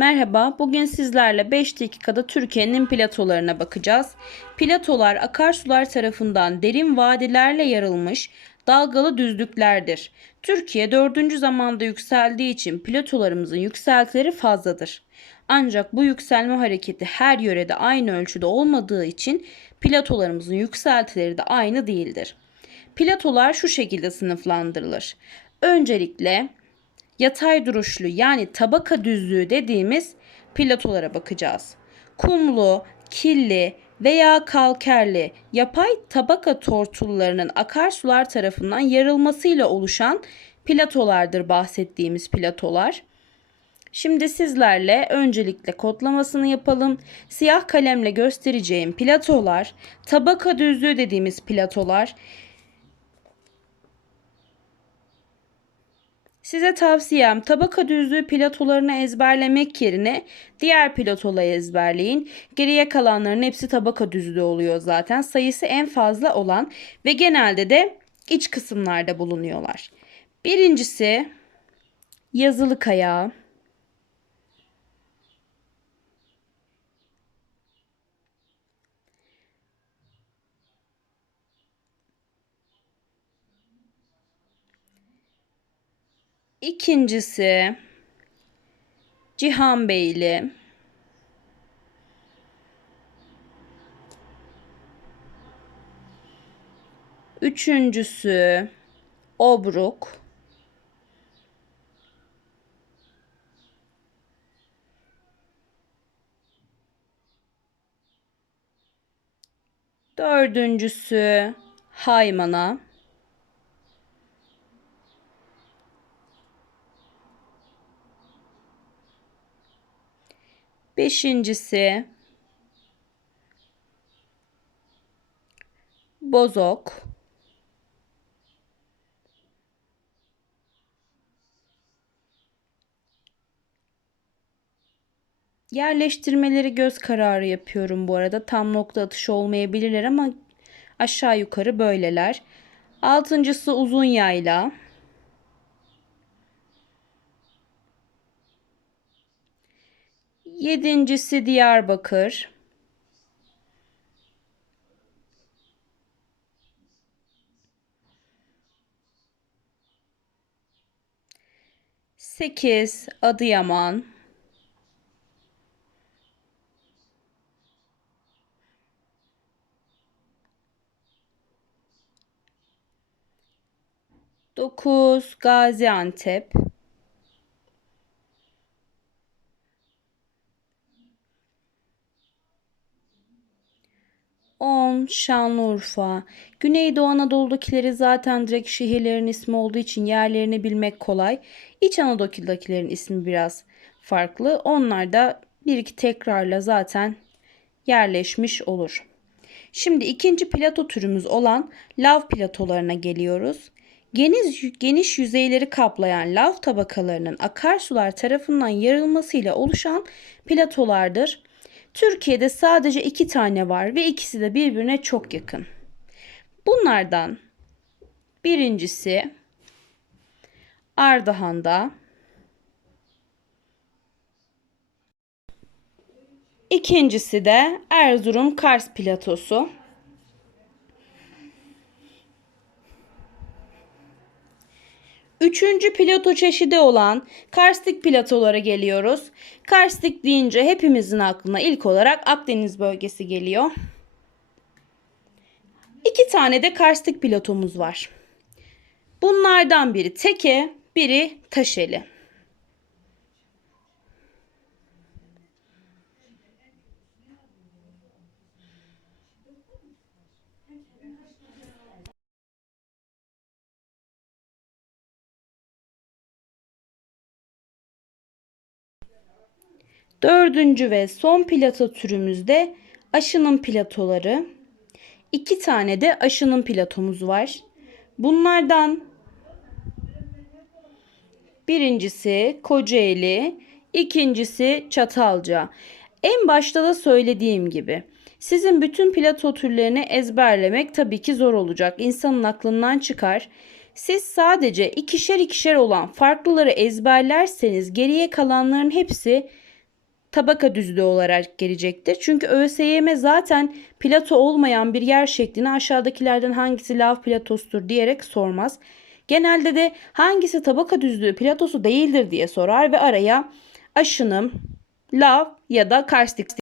Merhaba, bugün sizlerle 5 dakikada Türkiye'nin platolarına bakacağız. Platolar akarsular tarafından derin vadilerle yarılmış dalgalı düzlüklerdir. Türkiye 4. zamanda yükseldiği için platolarımızın yükseltileri fazladır. Ancak bu yükselme hareketi her yörede aynı ölçüde olmadığı için platolarımızın yükseltileri de aynı değildir. Platolar şu şekilde sınıflandırılır. Öncelikle yatay duruşlu yani tabaka düzlüğü dediğimiz platolara bakacağız. Kumlu, killi veya kalkerli yapay tabaka tortullarının akarsular tarafından yarılmasıyla oluşan platolardır bahsettiğimiz platolar. Şimdi sizlerle öncelikle kodlamasını yapalım. Siyah kalemle göstereceğim platolar, tabaka düzlüğü dediğimiz platolar, Size tavsiyem tabaka düzlüğü platolarını ezberlemek yerine diğer platoları ezberleyin. Geriye kalanların hepsi tabaka düzlüğü oluyor zaten. Sayısı en fazla olan ve genelde de iç kısımlarda bulunuyorlar. Birincisi yazılı kaya. İkincisi Cihan Beyli. Üçüncüsü Obruk. Dördüncüsü Haymana. Beşincisi bozok. Yerleştirmeleri göz kararı yapıyorum bu arada. Tam nokta atışı olmayabilirler ama aşağı yukarı böyleler. Altıncısı uzun yayla. Yedincisi Diyarbakır. Sekiz Adıyaman. Dokuz Gaziantep. 10 Şanlıurfa. Güneydoğu Anadolu'dakileri zaten direkt şehirlerin ismi olduğu için yerlerini bilmek kolay. İç Anadolu'dakilerin ismi biraz farklı. Onlar da bir iki tekrarla zaten yerleşmiş olur. Şimdi ikinci plato türümüz olan lav platolarına geliyoruz. Geniş, geniş yüzeyleri kaplayan lav tabakalarının akarsular tarafından yarılmasıyla oluşan platolardır. Türkiye'de sadece iki tane var ve ikisi de birbirine çok yakın. Bunlardan birincisi Ardahan'da, ikincisi de Erzurum Kars platosu. Üçüncü plato çeşidi olan karstik platolara geliyoruz. Karstik deyince hepimizin aklına ilk olarak Akdeniz bölgesi geliyor. İki tane de karstik platomuz var. Bunlardan biri teke, biri taşeli. Dördüncü ve son plato türümüzde aşının platoları. İki tane de aşının platomuz var. Bunlardan birincisi Kocaeli, ikincisi Çatalca. En başta da söylediğim gibi sizin bütün plato türlerini ezberlemek tabii ki zor olacak. İnsanın aklından çıkar. Siz sadece ikişer ikişer olan farklıları ezberlerseniz geriye kalanların hepsi tabaka düzlüğü olarak gelecektir. Çünkü ÖSYM zaten plato olmayan bir yer şeklini aşağıdakilerden hangisi lav platosudur diyerek sormaz. Genelde de hangisi tabaka düzlüğü platosu değildir diye sorar ve araya aşınım, lav ya da karstik